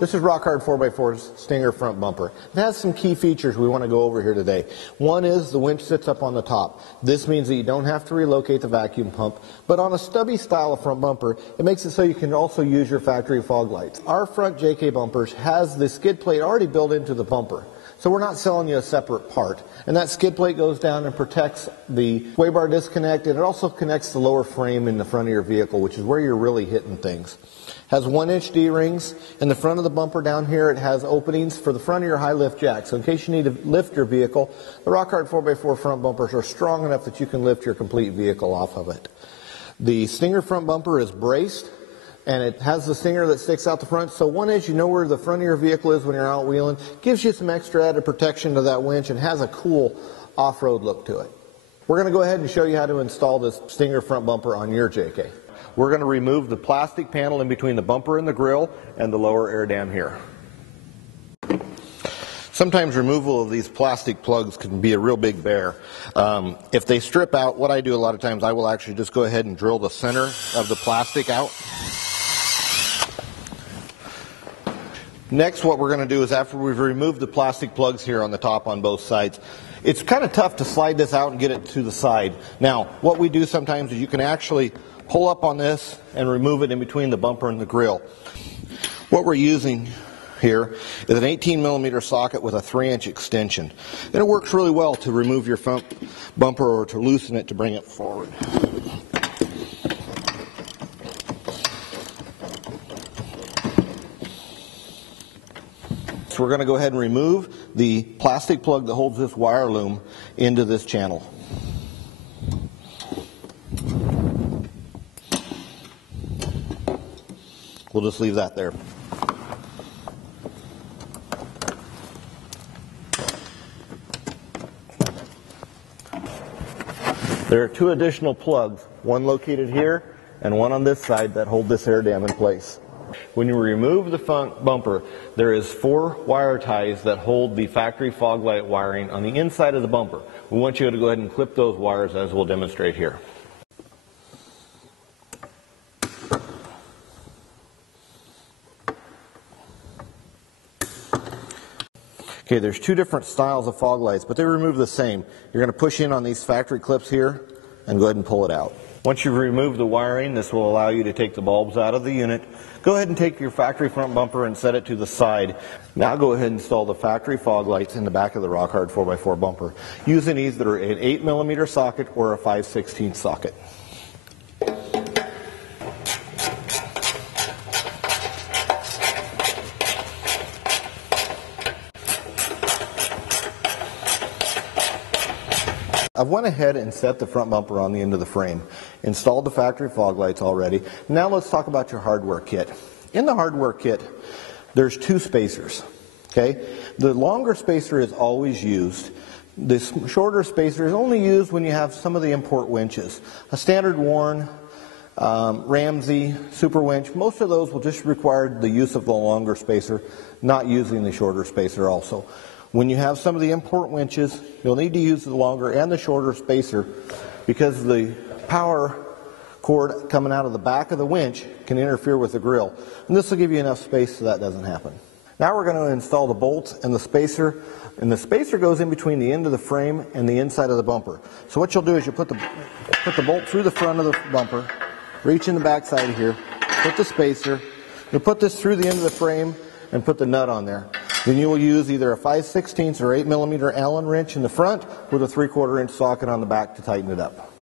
This is Rock Hard 4x4's Stinger front bumper. It has some key features we want to go over here today. One is the winch sits up on the top. This means that you don't have to relocate the vacuum pump, but on a stubby style of front bumper, it makes it so you can also use your factory fog lights. Our front JK bumpers has the skid plate already built into the bumper. So we're not selling you a separate part. And that skid plate goes down and protects the sway bar disconnect, and it also connects the lower frame in the front of your vehicle, which is where you're really hitting things. Has 1-inch D-rings. In the front of the bumper down here, it has openings for the front of your high lift jack. So in case you need to lift your vehicle, the Rock Hard 4x4 front bumpers are strong enough that you can lift your complete vehicle off of it. The Stinger front bumper is braced, and it has the stinger that sticks out the front. So one is, you know where the front of your vehicle is when you're out wheeling. Gives you some extra added protection to that winch and has a cool off-road look to it. We're going to go ahead and show you how to install this Stinger front bumper on your JK. We're going to remove the plastic panel in between the bumper and the grille and the lower air dam here. Sometimes removal of these plastic plugs can be a real big bear. If they strip out, what I do a lot of times, I will actually just go ahead and drill the center of the plastic out. Next, what we're going to do is, after we've removed the plastic plugs here on the top on both sides, it's kind of tough to slide this out and get it to the side. Now, what we do sometimes is you can actually pull up on this and remove it in between the bumper and the grille. What we're using here is an 18mm socket with a 3-inch extension. And it works really well to remove your front bumper or to loosen it to bring it forward. So we're going to go ahead and remove the plastic plug that holds this wire loom into this channel. We'll just leave that there. There are 2 additional plugs, one located here and one on this side, that hold this air dam in place. When you remove the front bumper, there is 4 wire ties that hold the factory fog light wiring on the inside of the bumper. We want you to go ahead and clip those wires, as we'll demonstrate here. Okay, there's 2 different styles of fog lights, but they remove the same. You're going to push in on these factory clips here and go ahead and pull it out. Once you've removed the wiring, this will allow you to take the bulbs out of the unit. Go ahead and take your factory front bumper and set it to the side. Now go ahead and install the factory fog lights in the back of the Rock Hard 4x4 bumper, using either an 8mm socket or a 5/16 socket. I've went ahead and set the front bumper on the end of the frame, installed the factory fog lights already. Now let's talk about your hardware kit. In the hardware kit, there's 2 spacers. Okay? The longer spacer is always used. This shorter spacer is only used when you have some of the import winches. A standard Warren, Ramsey, Super Winch, most of those will just require the use of the longer spacer, not using the shorter spacer also. When you have some of the import winches, you'll need to use the longer and the shorter spacer, because the power cord coming out of the back of the winch can interfere with the grill. And this will give you enough space so that doesn't happen. Now we're going to install the bolts and the spacer. And the spacer goes in between the end of the frame and the inside of the bumper. So what you'll do is you'll put the bolt through the front of the bumper, reach in the back side here, put the spacer, you'll put this through the end of the frame and put the nut on there. Then you will use either a 5/16 or 8mm Allen wrench in the front with a 3/4 inch socket on the back to tighten it up.